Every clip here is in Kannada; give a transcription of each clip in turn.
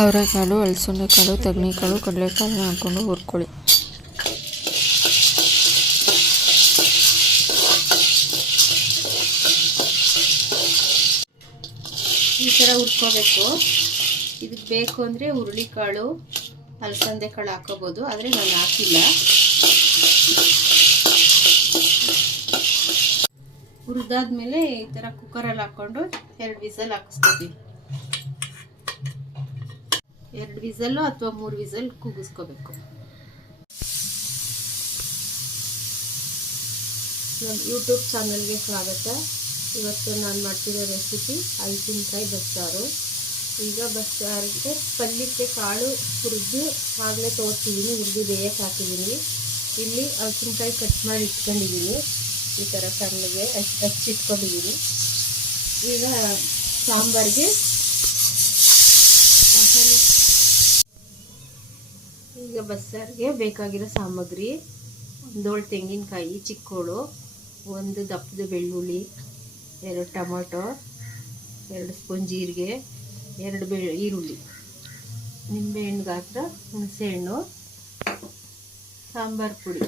ಅವರೆಕಾಳು, ಅಲಸಂದೆಕಾಳು, ತೆಂಗಿನಕಾಳು, ಕಡಲೆಕಾಳನ್ನ ಹಾಕ್ಕೊಂಡು ಹುರ್ಕೊಳ್ಳಿ. ಈ ಥರ ಹುರ್ಕೋಬೇಕು. ಇದಕ್ಕೆ ಬೇಕು ಅಂದರೆ ಹುರುಳಿಕಾಳು, ಅಲಸಂದೆಕಾಳು ಹಾಕೋಬೋದು, ಆದರೆ ನಾನು ಹಾಕಿಲ್ಲ. ಹುರಿದಾದ್ಮೇಲೆ ಈ ಥರ ಕುಕ್ಕರಲ್ಲಿ ಹಾಕ್ಕೊಂಡು 2 ವಿಸಲ್ ಹಾಕಿಸ್ಕೊತೀವಿ. 2 ವಿಸಲ್ಲು ಅಥವಾ 3 ವಿಸಲ್ ಕೂಗಿಸ್ಕೋಬೇಕು. ನನ್ನ ಯೂಟ್ಯೂಬ್ ಚಾನಲ್ಗೆ ಸ್ವಾಗತ. ಇವತ್ತು ನಾನು ಮಾಡ್ತಿರೋ ರೆಸಿಪಿ ಹಲಸಿನಕಾಯಿ ಬಸ್ಸಾರು. ಈಗ ಬಸ್ಸಾರಿಗೆ ಪಲ್ಯಕ್ಕೆ ಕಾಳು ಹುರಿದು ಆಗಲೇ ತೋರಿಸಿದ್ದೀನಿ, ಹುರಿದು ಬೇಯಕ್ಕೆ ಹಾಕಿದ್ದೀನಿ. ಇಲ್ಲಿ ಹಲಸಿನಕಾಯಿ ಕಟ್ ಮಾಡಿ ಇಟ್ಕೊಂಡಿದ್ದೀನಿ, ಈ ಥರ ಸಣ್ಣಗೆ ಹಚ್ಚಿಟ್ಕೊಂಡಿದ್ದೀನಿ. ಈಗ ಸಾಂಬಾರಿಗೆ ಮಸಾಲೆ. ಈಗ ಬಸ್ಸಾರಿಗೆ ಬೇಕಾಗಿರೋ ಸಾಮಗ್ರಿ: 1 ಹೋಳು ತೆಂಗಿನಕಾಯಿ ಚಿಕ್ಕೋಳು, 1 ದಪ್ಪದ ಬೆಳ್ಳುಳ್ಳಿ, 2 ಟೊಮೊಟೊ, 2 ಸ್ಪೂನ್ ಜೀರಿಗೆ, 2 ಈರುಳ್ಳಿ, ನಿಂಬೆಹಣ್ಣು ಗಾತ್ರ, ಹುಣಸೆಹಣ್ಣು, ಸಾಂಬಾರು ಪುಡಿ.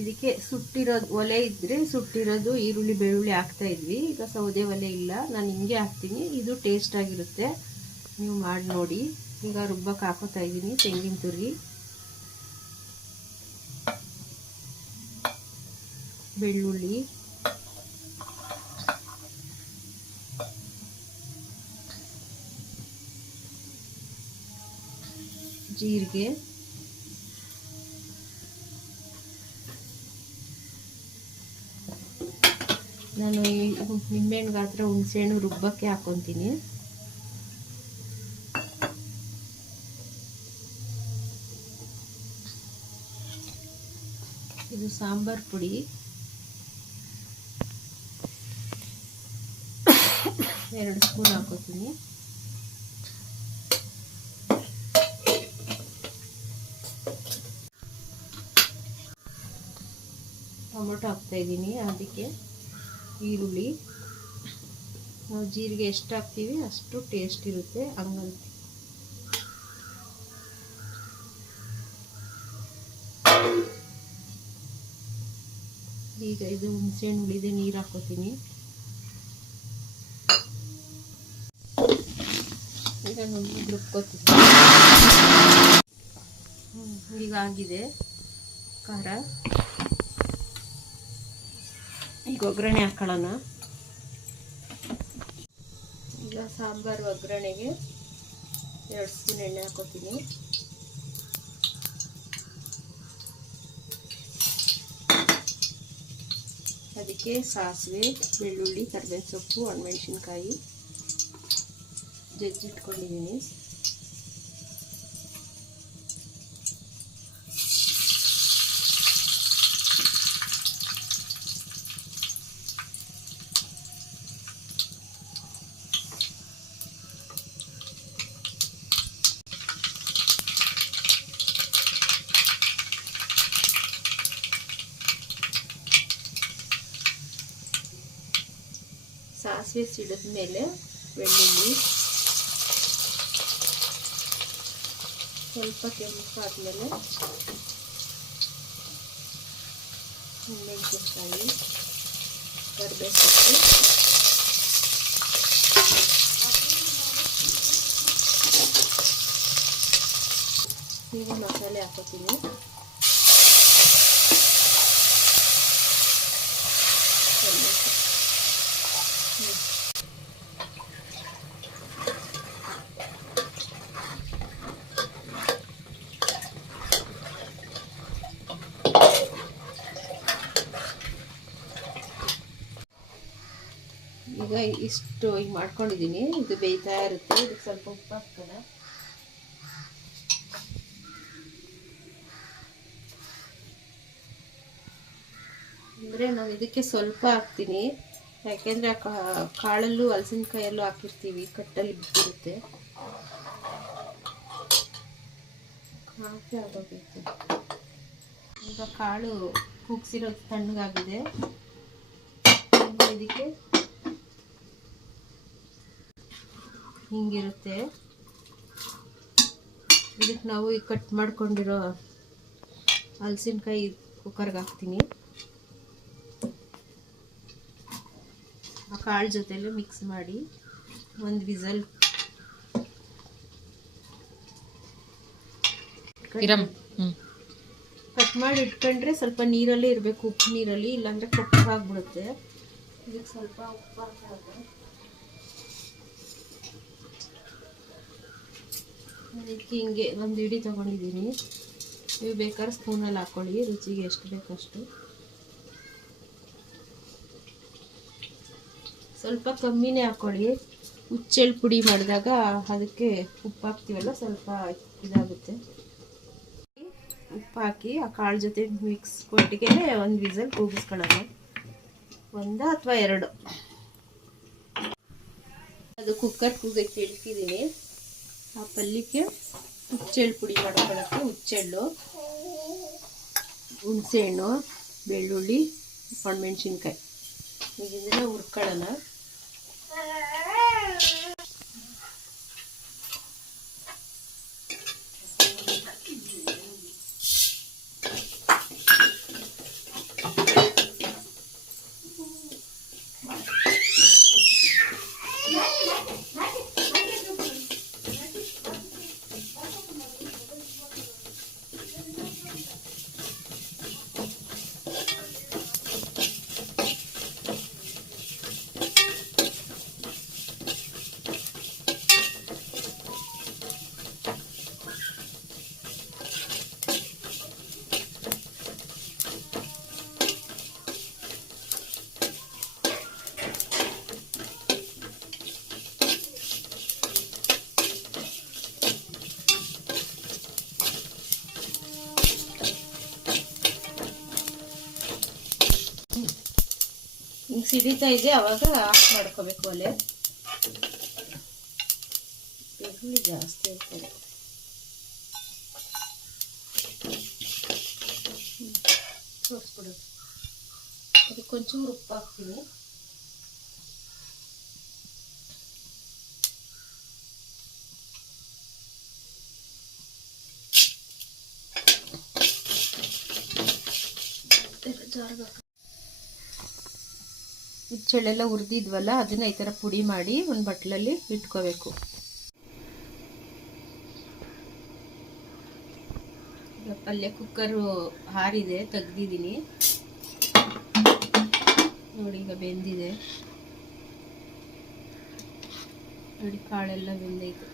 ಇದಕ್ಕೆ ಸುಟ್ಟಿರೋದು ಒಲೆ ಇದ್ದರೆ ಸುಟ್ಟಿರೋದು ಈರುಳ್ಳಿ ಬೆಳ್ಳುಳ್ಳಿ ಹಾಕ್ತಾಯಿದ್ವಿ. ಈಗ ಸೌದೆ ಒಲೆ ಇಲ್ಲ, ನಾನು ಹಿಂಗೆ ಹಾಕ್ತೀನಿ, ಇದು ಟೇಸ್ಟ್ ಆಗಿರುತ್ತೆ, ನೀವು ಮಾಡಿ ನೋಡಿ. ಈಗ ರುಬ್ಬಕ್ಕೆ ಹಾಕೋತಾ ಇದ್ದೀನಿ ತೆಂಗಿನ ತುರಿ, ಬೆಳ್ಳುಳ್ಳಿ, ಜೀರಿಗೆ, ನಾನು ಈ ನಿಂಬೆಹಣ್ಣು ಗಾತ್ರ ಹುಣಸೆಹಣ್ಣು ರುಬ್ಬಕ್ಕೆ ಹಾಕೊತೀನಿ. ಇದು ಸಾಂಬಾರ್ ಪುಡಿ, 2 ಸ್ಪೂನ್ ಹಾಕೋತೀನಿ. ಟೊಮೊಟೊ ಹಾಕ್ತಾಯಿದ್ದೀನಿ, ಅದಕ್ಕೆ ಈರುಳ್ಳಿ. ನಾವು ಜೀರಿಗೆ ಎಷ್ಟು ಹಾಕ್ತೀವಿ ಅಷ್ಟು ಟೇಸ್ಟ್ ಇರುತ್ತೆ ಹಂಗಂತ. ಈಗ ಇದು ಹುಣಸೆಹಣ್ಣು ಉಳಿದೆ, ನೀರು ಹಾಕೋತೀನಿ. ಈಗ ನೋಡಿ ರುಬ್ಕೋತೀನಿ. ಈಗ ಆಗಿದೆ ಖಾರ. ಈಗ ಒಗ್ಗರಣೆ ಹಾಕೊಳ್ಳೋಣ. ಈಗ ಸಾಂಬಾರು ಒಗ್ಗರಣೆಗೆ 2 ಸ್ಪೂನ್ ಎಣ್ಣೆ ಹಾಕೋತೀನಿ. ಅದಕ್ಕೆ ಸಾಸಿವೆ, ಬೆಳ್ಳುಳ್ಳಿ, ಕರಿಬೇವಿನ ಸೊಪ್ಪು, ಒಣಮೆಣಸಿನ್ಕಾಯಿ ಜಜ್ಜಿಟ್ಕೊಂಡಿದ್ದೀನಿ. ಸಾಸಿವೆ ಸಿಡಿದ ಮೇಲೆ ಬೆಳ್ಳುಳ್ಳಿ ಸ್ವಲ್ಪ ಕೆಂಪಾದ್ಮೇಲೆ ಮೆಣಸಿನಕಾಯಿ, ಕರಿಬೇವು ಸೊಪ್ಪು, ಈಗ ಮಸಾಲೆ ಹಾಕೋತೀನಿ. ಈಗ ಇಷ್ಟು ಈಗ ಮಾಡ್ಕೊಂಡಿದ್ದೀನಿ, ಇದು ಬೇಯ್ತಾ ಇರುತ್ತೆ. ಇದಕ್ಕೆ ಸ್ವಲ್ಪ ಉಪ್ಪು ಹಾಕ್ತಾನೆ. ಅಂದರೆ ನಾನು ಇದಕ್ಕೆ ಸ್ವಲ್ಪ ಹಾಕ್ತೀನಿ, ಯಾಕೆಂದರೆ ಕಾಳಲ್ಲೂ ಹಲಸಿನಕಾಯಲ್ಲೂ ಹಾಕಿರ್ತೀವಿ, ಕಟ್ಟಲ್ಲಿ ಬಿಟ್ಟಿರುತ್ತೆ, ಹಾಕಿ ಆಗೋಗುತ್ತೆ. ಈಗ ಕಾಳು ಕೂಗ್ಸಿರೋದು ತಣ್ಣಗಾಗಿದೆ. ಇದಕ್ಕೆ ಹಿಂಗಿರುತ್ತೆ. ಇದಕ್ಕೆ ನಾವು ಈ ಕಟ್ ಮಾಡ್ಕೊಂಡಿರೋ ಹಲಸಿನಕಾಯಿ ಕುಕ್ಕರ್ಗೆ ಹಾಕ್ತೀನಿ. ಆ ಕಾಳು ಜೊತೆಲೆ ಮಿಕ್ಸ್ ಮಾಡಿ ಒಂದು ವಿಸಲ್ ಕಟ್ ಮಾಡಿ ಇಟ್ಕೊಂಡ್ರೆ ಸ್ವಲ್ಪ ನೀರಲ್ಲೇ ಇರಬೇಕು, ಉಪ್ಪು ನೀರಲ್ಲಿ, ಇಲ್ಲಾಂದರೆ ಕಪ್ಪಾಗ್ಬಿಡುತ್ತೆ. ಇದಕ್ಕೆ ಸ್ವಲ್ಪ ಉಪ್ಪು ಹಾಕೋದು. ಅದಕ್ಕೆ ಹಿಂಗೆ ಒಂದು ಇಡಿ ತೊಗೊಂಡಿದ್ದೀನಿ. ನೀವು ಬೇಕಾದ್ರೆ ಸ್ಪೂನಲ್ಲಿ ಹಾಕ್ಕೊಳ್ಳಿ, ರುಚಿಗೆ ಎಷ್ಟು ಬೇಕಷ್ಟು. ಸ್ವಲ್ಪ ಕಮ್ಮಿನೇ ಹಾಕ್ಕೊಳ್ಳಿ. ಹುಚ್ಚೆಳ್ಳು ಪುಡಿ ಮಾಡಿದಾಗ ಅದಕ್ಕೆ ಉಪ್ಪು ಹಾಕ್ತೀವಲ್ಲ, ಸ್ವಲ್ಪ ಇದಾಗುತ್ತೆ. ಉಪ್ಪು ಹಾಕಿ ಆ ಕಾಳು ಜೊತೆ ಮಿಕ್ಸ್ ಕೊಟ್ಟಿಗೆ ಒಂದು ವಿಸಲ್ ಕೂಗಿಸ್ಕೊಳ್ಳೋಣ, ಒಂದು ಅಥವಾ ಎರಡು. ಅದು ಕುಕ್ಕರ್ ಕೂಗಕ್ಕೆ ಇಳ್ತಿದ್ದೀನಿ. ಆ ಪಲ್ಯಕ್ಕೆ ಹುಚ್ಚೆಳ್ಳು ಪುಡಿ ಮಾಡ್ಕೊಳ್ಳೋಕ್ಕೆ ಹುಚ್ಚೆಳ್ಳು, ಹುಣಸೆಹಣ್ಣು, ಬೆಳ್ಳುಳ್ಳಿ, ಒಣಮೆಣ್ಸಿನ್ಕಾಯಿ ಇದನ್ನೆಲ್ಲ ಹುರ್ಕೊಳ್ಳೋಣ. ಹಿಂಗೆ ಸಿಡಿತಾ ಇದೆ, ಅವಾಗ ಆಫ್ ಮಾಡ್ಕೋಬೇಕು ಒಲೆ. ಬೆಳ್ಳುಳ್ಳಿ ಜಾಸ್ತಿ ಇರ್ತದೆ. ತೋರಿಸ್ಬಿಡೋದು. ಅದಕ್ಕೊಂಚೂರು ಉಪ್ಪು ಹಾಕ್ತೀನಿ. ಹುಚ್ಚೆಳ್ಳೆಲ್ಲ ಹುರಿದಿದ್ವಲ್ಲ, ಅದನ್ನ ಈ ಥರ ಪುಡಿ ಮಾಡಿ ಒಂದು ಬಟ್ಲಲ್ಲಿ ಇಟ್ಕೋಬೇಕು. ಈಗ ಪಲ್ಯ ಕುಕ್ಕರು ಹಾರಿದೆ, ತೆಗ್ದಿದ್ದೀನಿ ನೋಡಿ. ಈಗ ಬೆಂದಿದೆ ನೋಡಿ, ಕಾಳೆಲ್ಲ ಬೆಂದೈತೆ.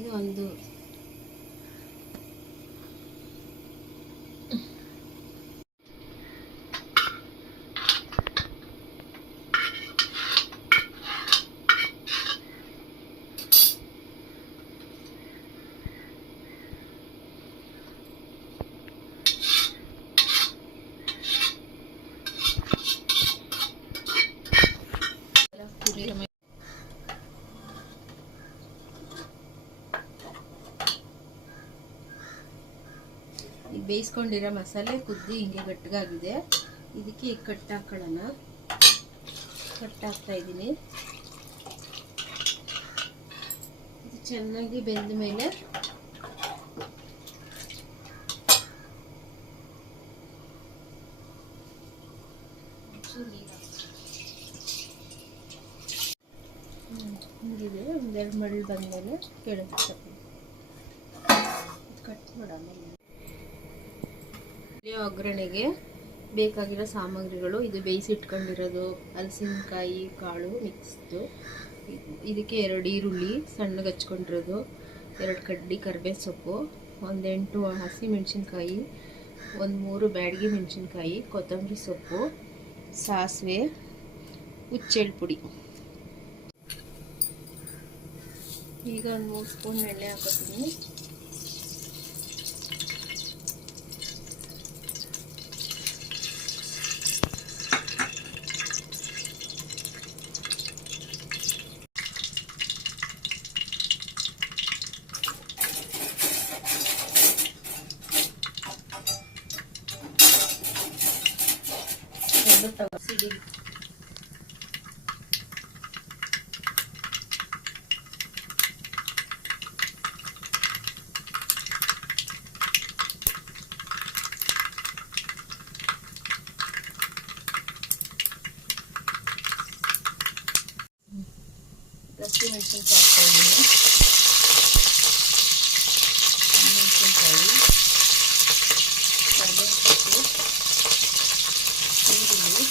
ಇದು ಒಂದು ಬೇಯಿಸ್ಕೊಂಡಿರೋ ಮಸಾಲೆ ಕುದ್ದಿ ಹಿಂಗೆ ಗಟ್ಟಿಗಾಗಿದೆ. ಇದಕ್ಕೆ ಈಗ ಕಟ್ಟು ಹಾಕೊಳ್ಳೋಣ. ಕಟ್ಟು ಹಾಕ್ತಾ ಇದ್ದೀನಿ. ಇದು ಚೆನ್ನಾಗಿ ಬೆಂದ ಮೇಲೆ ಹಿಂಗಿದೆ. ಒಂದೆರಡು ಮಳ್ಳು ಬಂದಮೇಲೆ ಕೆಳಗೆ ಕಟ್ ಮಾಡೋಣ. ಒಗ್ಗರಣೆಗೆ ಬೇಕಾಗಿರೋ ಸಾಮಗ್ರಿಗಳು ಇದು: ಬೇಯಿಸಿಟ್ಕೊಂಡಿರೋದು ಹಲಸಿನಕಾಯಿ ಕಾಳು ಮಿಕ್ಸ್ದು, ಇದಕ್ಕೆ 2 ಈರುಳ್ಳಿ ಸಣ್ಣಗೆ ಹಚ್ಕೊಂಡಿರೋದು, 2 ಕಡ್ಡಿ ಕರಿಬೇವು ಸೊಪ್ಪು, 1 8 ಹಸಿ ಮೆಣಸಿನ್ಕಾಯಿ, 1 3 ಬ್ಯಾಡಗಿ ಮೆಣಸಿನ್ಕಾಯಿ, ಕೊತ್ತಂಬರಿ ಸೊಪ್ಪು, ಸಾಸಿವೆ, ಹುಚ್ಚೆಳ್ಳು ಪುಡಿ. ಈಗ 1 3 ಸ್ಪೂನ್ ಎಣ್ಣೆ ಹಾಕೋತೀನಿ. ಸಿಡಿ ಹಸಿಮೆಣಸಿನಕಾಯಿ ಹಾಕ್ತಾ ಇದ್ದೀನಿ. ಮೆಣಸಿನಕಾಯಿ, ಕರಿಬೇವು ಸೊಪ್ಪು, ಈರುಳ್ಳಿ,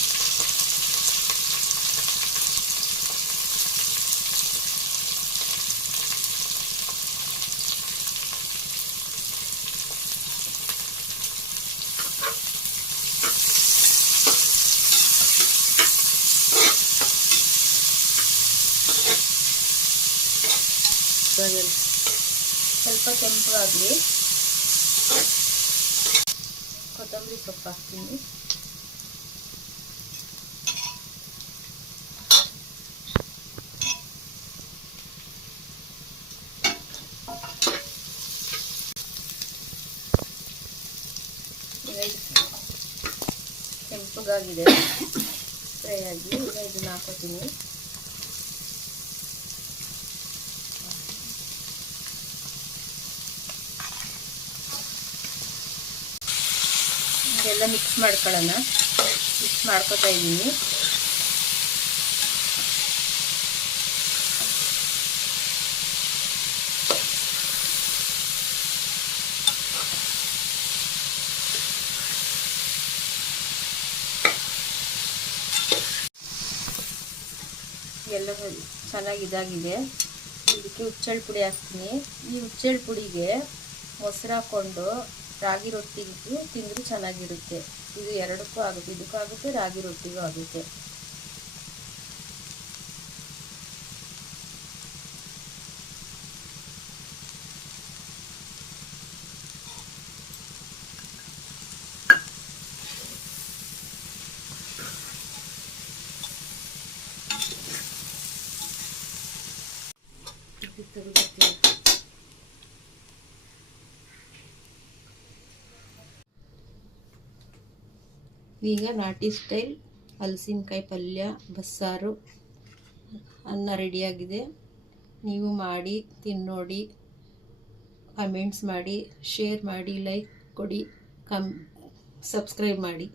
ಸ್ವಲ್ಪ ಕೆಂಪಗಾಗಲಿ ಕೊತ್ತಂಬರಿ ಸೊಪ್ಪು ಹಾಕ್ತೀನಿ. ಕೆಂಪಗಾಗಿದೆ ಫ್ರೈ ಆಗಿ. ಈಗ ಇದನ್ನ ಹಾಕೋತೀನಿ. ಎಲ್ಲ ಮಿಕ್ಸ್ ಮಾಡ್ಕೊಳ್ಳೋಣ. ಮಿಕ್ಸ್ ಮಾಡ್ಕೊತಾ ಇದ್ದೀನಿ. ಎಲ್ಲ ಚೆನ್ನಾಗಿ ಇದಾಗಿದೆ. ಇದಕ್ಕೆ ಹುಚ್ಚೆಳ್ಳು ಪುಡಿ ಹಾಕ್ತೀನಿ. ಈ ಹುಚ್ಚೆಳ್ಳು ಪುಡಿಗೆ ಮೊಸರು ಹಾಕ್ಕೊಂಡು ರಾಗಿ ರೊಟ್ಟಿಗೂ ತಿಂದರೂ ಚೆನ್ನಾಗಿರುತ್ತೆ. ಇದು ಎರಡಕ್ಕೂ ಆಗುತ್ತೆ, ಇದಕ್ಕೂ ಆಗುತ್ತೆ, ರಾಗಿ ರೊಟ್ಟಿಗೂ ಆಗುತ್ತೆ. ಈಗ ನಾಟಿ ಸ್ಟೈಲ್ ಹಲಸಿನಕಾಯಿ ಪಲ್ಯ ಬಸ್ಸಾರು ಅನ್ನ ರೆಡಿಯಾಗಿದೆ. ನೀವು ಮಾಡಿ ತಿನ್ನೋಡಿ, ಕಮೆಂಟ್ಸ್ ಮಾಡಿ, ಶೇರ್ ಮಾಡಿ, ಲೈಕ್ ಕೊಡಿ, ಸಬ್ಸ್ಕ್ರೈಬ್ ಮಾಡಿ.